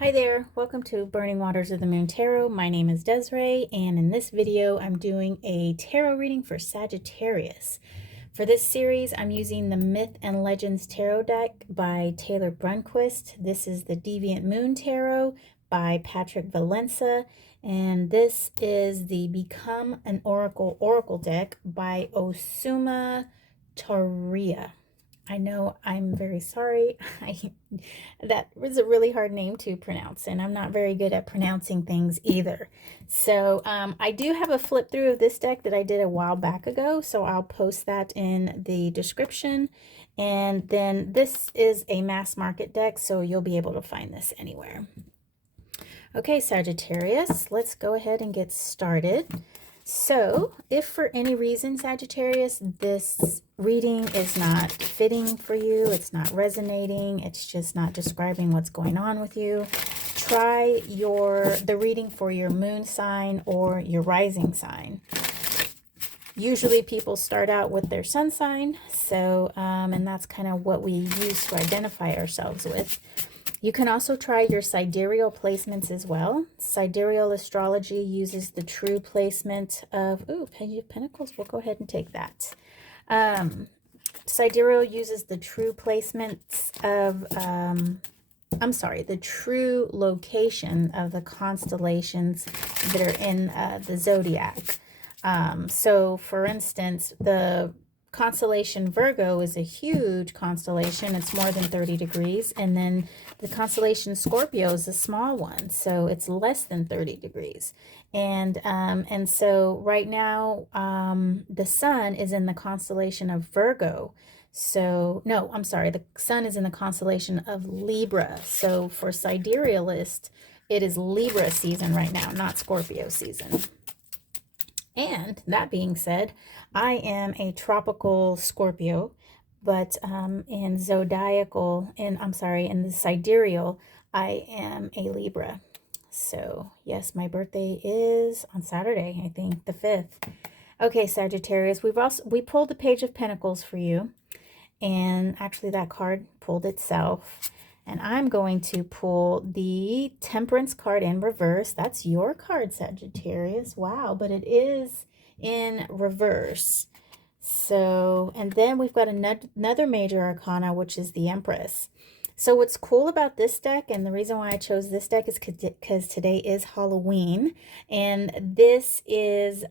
Hi there, welcome to Burning Waters of the Moon Tarot. My name is Desiree, and in this video I'm doing a tarot reading for Sagittarius. For this series, I'm using the Myth and Legends Tarot deck by Taylor Brunquist. This is the Deviant Moon Tarot by Patrick Valena, and this is the Become an Oracle deck by Ouassima Touahria. I know, I'm very sorry. That was a really hard name to pronounce, and I'm not very good at pronouncing things either. So I do have a flip through of this deck that I did a while back ago, so I'll post that in the description. And then this is a mass market deck, so you'll be able to find this anywhere. Okay, Sagittarius, let's go ahead and get started. So, if for any reason, Sagittarius, this reading is not fitting for you, it's not resonating, it's just not describing what's going on with you, try the reading for your moon sign or your rising sign. Usually people start out with their sun sign, so and that's kind of what we use to identify ourselves with. You can also try your sidereal placements as well. Sidereal astrology uses the true placement of, Page of Pentacles, we'll go ahead and take that. Sidereal uses the true placements of, the true location of the constellations that are in the zodiac. So for instance, the constellation Virgo is a huge constellation. It's more than 30 degrees. And then the constellation Scorpio is a small one, so it's less than 30 degrees. And so right now, the sun is in the constellation of Virgo. So, no, I'm sorry, the sun is in the constellation of Libra. So for siderealist, it is Libra season right now, not Scorpio season. And that being said, I am a tropical Scorpio, but in the sidereal, I am a Libra. So yes, my birthday is on Saturday, I think the 5th. Okay, Sagittarius, we pulled the Page of Pentacles for you, and actually that card pulled itself. And I'm going to pull the Temperance card in reverse. That's your card, Sagittarius. Wow, but it is in reverse. So, and then we've got another major arcana, which is the Empress. So what's cool about this deck, and the reason why I chose this deck, is because today is Halloween. And this is...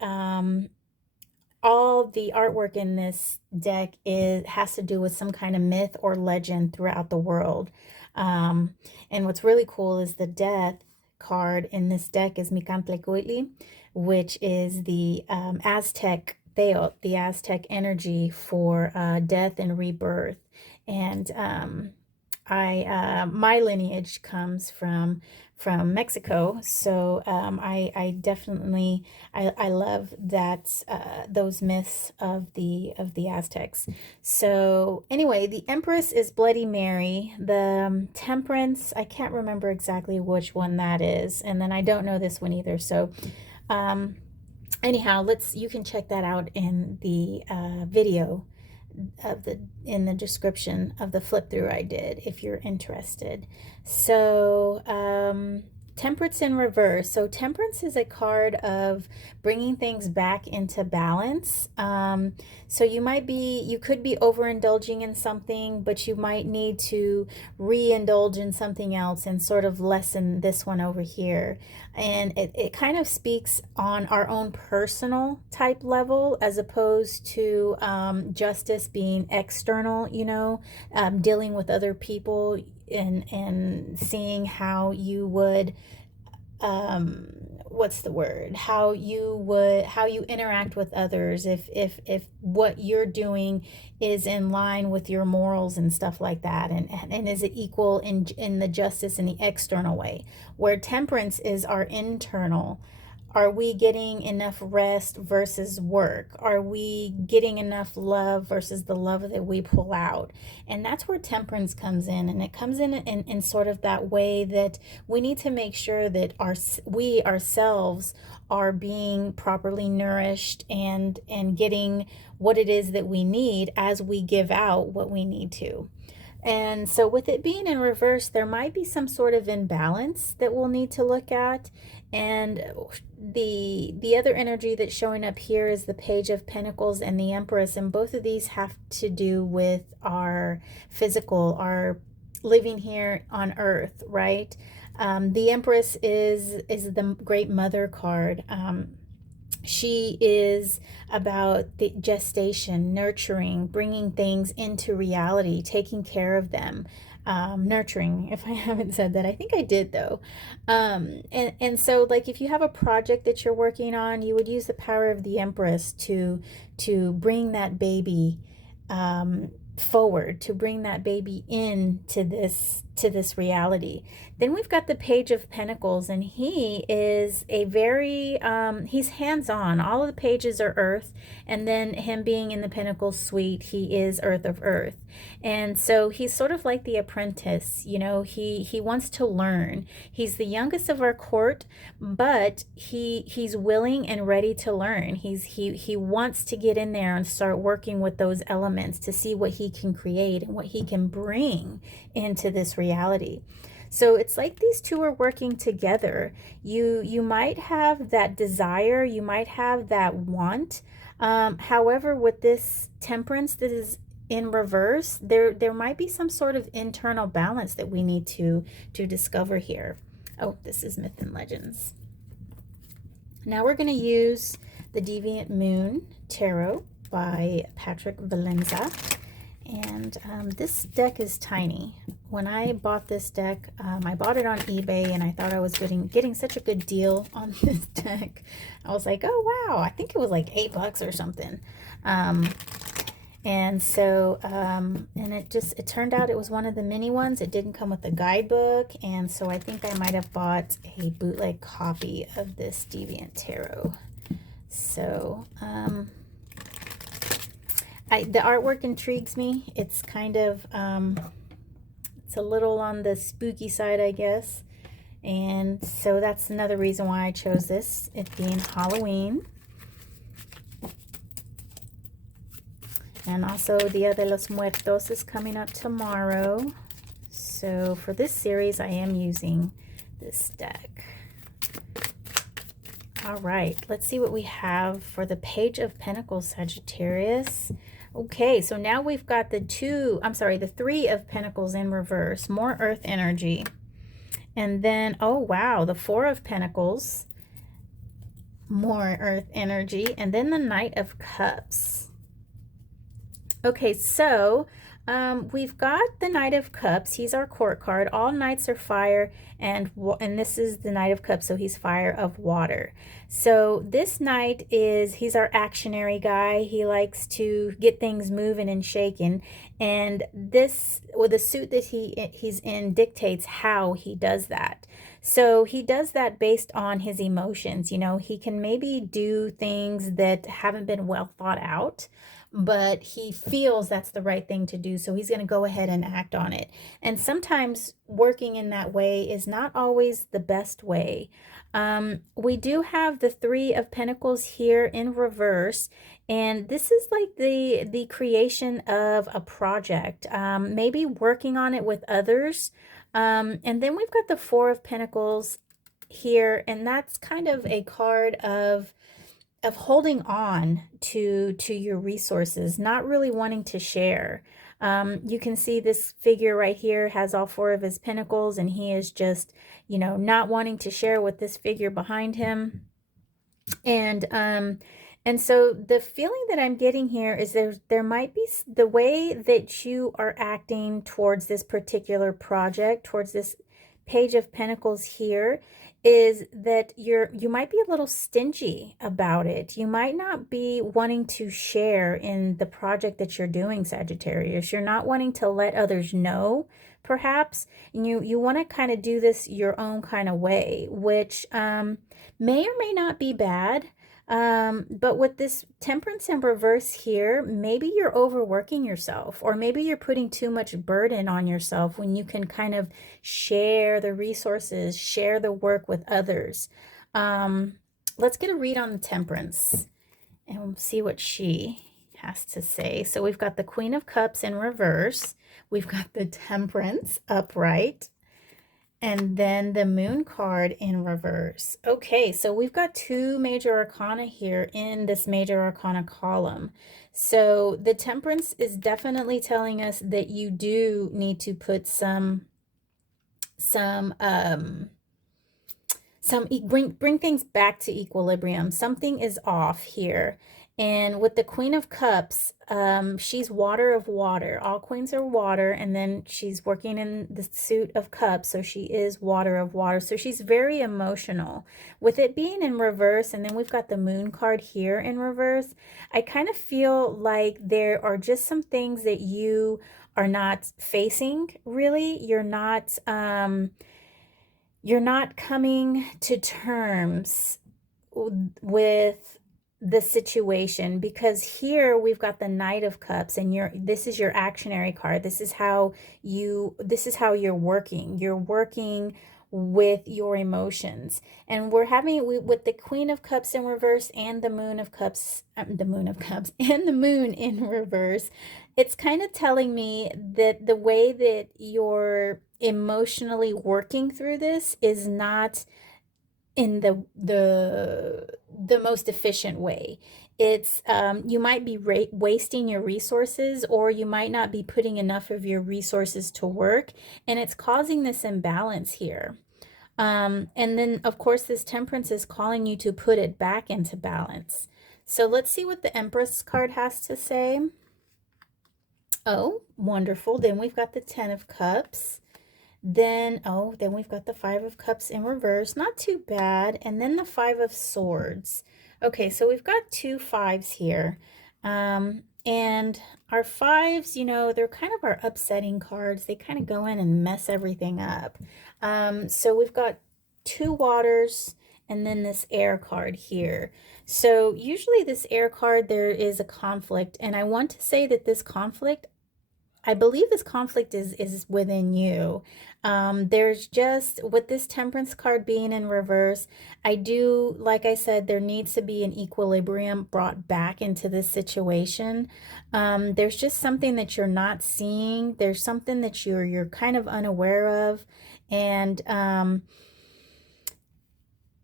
all the artwork in this deck has to do with some kind of myth or legend throughout the world. And what's really cool is the death card in this deck is Micantlecuhtli, which is the Aztec Theot, the Aztec energy for death and rebirth. And my lineage comes from Mexico, so I definitely I love that those myths of the Aztecs. So anyway, the Empress is Bloody Mary. The Temperance, I can't remember exactly which one that is, and then I don't know this one either. So anyhow, you can check that out in the video in the description of the flip through I did, if you're interested. So Temperance in reverse. So Temperance is a card of bringing things back into balance. So you could be overindulging in something, but you might need to re-indulge in something else and sort of lessen this one over here. And it kind of speaks on our own personal type level, as opposed to justice being external, dealing with other people and seeing how you would how you interact with others, if what you're doing is in line with your morals and stuff like that, and is it equal in the justice in the external way, where Temperance is our internal. Are we getting enough rest versus work? Are we getting enough love versus the love that we pull out? And that's where Temperance comes in. And it comes in sort of that way that we need to make sure that we ourselves are being properly nourished and getting what it is that we need as we give out what we need to. And so with it being in reverse, there might be some sort of imbalance that we'll need to look at. And the other energy that's showing up here is the Page of Pentacles and the Empress. And both of these have to do with our physical, our living here on Earth, right? The Empress is the Great Mother card. She is about the gestation, nurturing, bringing things into reality, taking care of them, nurturing, if I haven't said that. I think I did, though. And so, like, if you have a project that you're working on, you would use the power of the Empress to bring that baby forward, to bring that baby into this reality. Then we've got the Page of Pentacles, and he is a very he's hands-on. All of the pages are earth, and then him being in the Pentacles suite, he is earth of earth. And so he's sort of like the apprentice, you know. He wants to learn. He's the youngest of our court, but he's willing and ready to learn. He wants to get in there and start working with those elements to see what he can create and what he can bring into this reality. So it's like these two are working together. You might have that desire, you might have that want. However, with this Temperance that is in reverse, there might be some sort of internal balance that we need to discover here. Oh, this is Myth and Legends. Now we're going to use the Deviant Moon Tarot by Patrick Valena. And this deck is tiny. When I bought this deck, I bought it on eBay, and I thought I was getting such a good deal on this deck. I was like, oh wow, I think it was like $8 or something. And so, and it turned out it was one of the mini ones. It didn't come with a guidebook, and so I think I might have bought a bootleg copy of this Deviant Tarot. So, the artwork intrigues me. It's kind of, it's a little on the spooky side, I guess. And so that's another reason why I chose this, it being Halloween. And also Dia de los Muertos is coming up tomorrow. So for this series, I am using this deck. All right, let's see what we have for the Page of Pentacles, Sagittarius. Okay, so now we've got the Three of Pentacles in reverse, more earth energy. And then, oh wow, the Four of Pentacles, more earth energy. And then the Knight of Cups. Okay, so we've got the Knight of Cups. He's our court card. All knights are fire, and this is the Knight of Cups, so he's fire of water. So this knight he's our actionary guy. He likes to get things moving and shaking, and the suit that he's in dictates how he does that. So he does that based on his emotions. You know, he can maybe do things that haven't been well thought out, but he feels that's the right thing to do, so he's going to go ahead and act on it. And sometimes working in that way is not always the best way. We do have the Three of Pentacles here in reverse, and this is like the creation of a project, maybe working on it with others. And then we've got the Four of Pentacles here, and that's kind of a card of holding on to your resources, not really wanting to share. You can see this figure right here has all four of his pentacles, and he is just, you know, not wanting to share with this figure behind him. And so the feeling that I'm getting here is there might be the way that you are acting towards this particular project, towards this Page of Pentacles here, is that you might be a little stingy about it. You might not be wanting to share in the project that you're doing, Sagittarius. You're not wanting to let others know, perhaps. And you want to kind of do this your own kind of way, which may or may not be bad. But with this Temperance in reverse here, maybe you're overworking yourself, or maybe you're putting too much burden on yourself when you can kind of share the resources, share the work with others. Let's get a read on the Temperance and see what she has to say. So we've got the Queen of Cups in reverse. We've got the Temperance upright, and then the Moon card in reverse. Okay, so we've got 2 major arcana here in this major arcana column. So the Temperance is definitely telling us that you do need to put bring things back to equilibrium. Something is off here. And with the Queen of Cups, she's water of water. All queens are water, and then she's working in the suit of cups, so she is water of water. So she's very emotional. With it being in reverse, and then we've got the Moon card here in reverse, I kind of feel like there are just some things that you are not facing, really. You're not coming to terms with the situation, because here we've got the Knight of Cups, and this is your actionary card. This is how you're working. You're working with your emotions, and with the Queen of Cups in reverse and the Moon of Cups, and the Moon in reverse. It's kind of telling me that the way that you're emotionally working through this is not in the most efficient way. It's you might be wasting your resources, or you might not be putting enough of your resources to work, and it's causing this imbalance here. And then of course this Temperance is calling you to put it back into balance. So let's see what the Empress card has to say. Oh, wonderful. Then we've got the Ten of Cups. Then we've got the Five of Cups in reverse. Not too bad. And then the Five of Swords. Okay, so we've got 2 5s here. And our 5s, they're kind of our upsetting cards. They kind of go in and mess everything up. So we've got 2 waters and then this air card here. So usually this air card, there is a conflict. And I want to say that this conflict, I believe this conflict is within you. There's just, with this Temperance card being in reverse, like I said, there needs to be an equilibrium brought back into this situation. There's just something that you're not seeing. There's something that you're kind of unaware of. And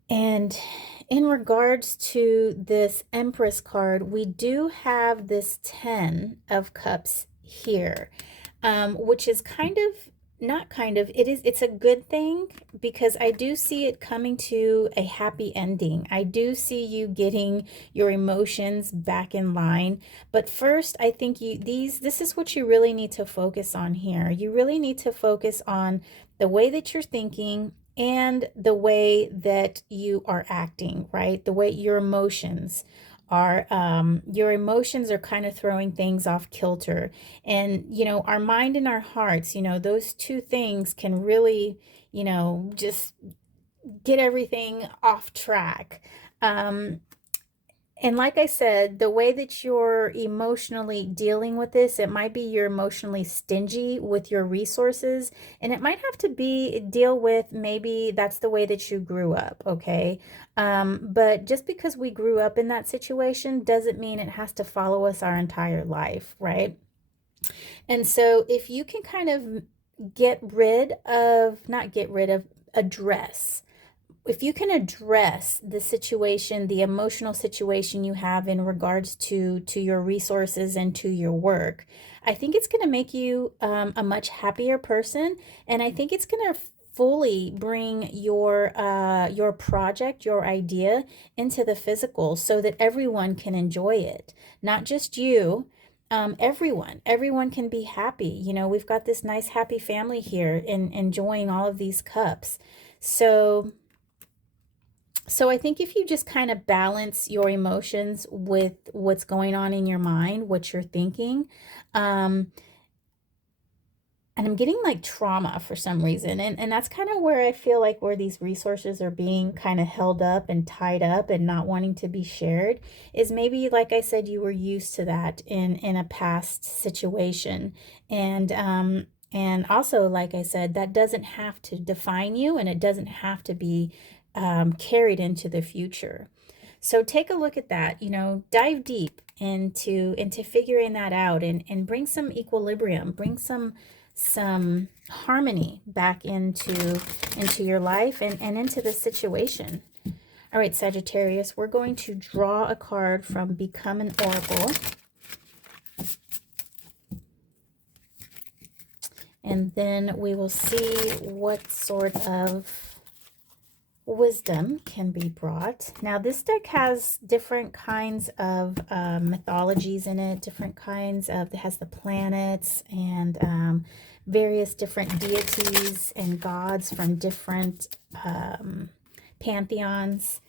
in regards to this Empress card, we do have this 10 of Cups here, which is it's a good thing, because I do see it coming to a happy ending. I do see you getting your emotions back in line. But first, I think this is what you really need to focus on here. You really need to focus on the way that you're thinking and the way that you are acting, right? The way your emotions are kind of throwing things off kilter. And our mind and our hearts, those 2 things can really just get everything off track. And like I said, the way that you're emotionally dealing with this, it might be you're emotionally stingy with your resources, and it might have to deal with, maybe that's the way that you grew up, okay? But just because we grew up in that situation doesn't mean it has to follow us our entire life, right? And so if you can kind of address, if you can address the situation, the emotional situation you have in regards to your resources and to your work, I think it's going to make you a much happier person. And I think it's going to fully bring your project, your idea into the physical, so that everyone can enjoy it. Not just you, everyone can be happy. We've got this nice happy family here enjoying all of these cups. So I think if you just kind of balance your emotions with what's going on in your mind, what you're thinking, and I'm getting like trauma for some reason. And that's kind of where I feel like where these resources are being kind of held up and tied up and not wanting to be shared, is maybe, like I said, you were used to that in a past situation. And also, like I said, that doesn't have to define you, and it doesn't have to be carried into the future. So take a look at that, dive deep into figuring that out, and bring some equilibrium, bring some some harmony back into your life and into the situation. All right, Sagittarius, we're going to draw a card from Become an Oracle. And then we will see what sort of wisdom can be brought. Now, this deck has different kinds of mythologies in it, different kinds of, it has the planets and various different deities and gods from different pantheons.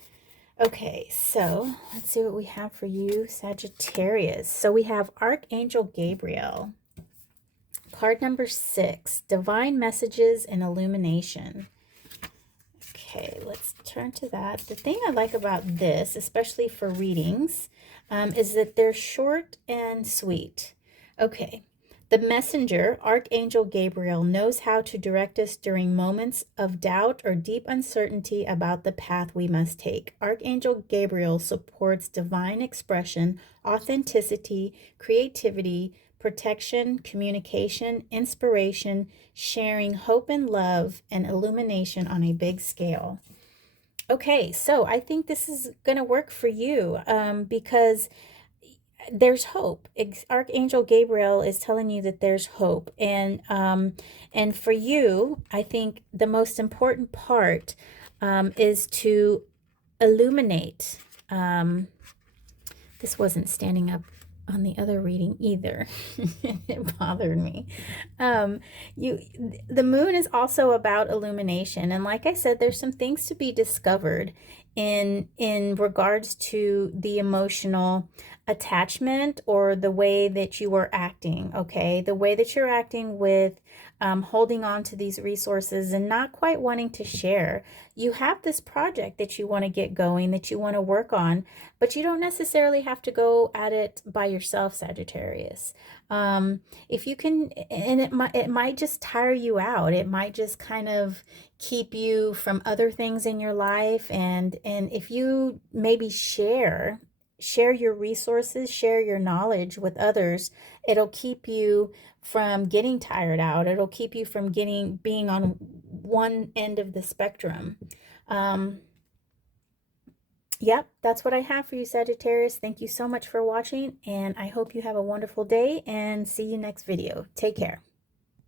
Okay, so let's see what we have for you, Sagittarius. So we have Archangel Gabriel. Card number 6, Divine Messages and Illumination. Okay, let's turn to that. The thing I like about this, especially for readings, is that they're short and sweet. Okay, the messenger, Archangel Gabriel, knows how to direct us during moments of doubt or deep uncertainty about the path we must take. Archangel Gabriel supports divine expression, authenticity, creativity, protection, communication, inspiration, sharing hope and love, and illumination on a big scale. Okay, so I think this is going to work for you because there's hope. Archangel Gabriel is telling you that there's hope. And for you, I think the most important part is to illuminate. This wasn't standing up on the other reading either. It bothered me. The moon is also about illumination, and like I said, there's some things to be discovered in regards to the emotional attachment or the way that you are acting. Okay, the way that you're acting with holding on to these resources and not quite wanting to share. You have this project that you want to get going, that you want to work on, but you don't necessarily have to go at it by yourself, Sagittarius. If you can, and it might just tire you out. It might just kind of keep you from other things in your life. And if you maybe share your resources, share your knowledge with others, it'll keep you from getting tired out. It'll keep you from being on one end of the spectrum. Yep, that's what I have for you, Sagittarius. Thank you so much for watching, and I hope you have a wonderful day and see you next video. Take care.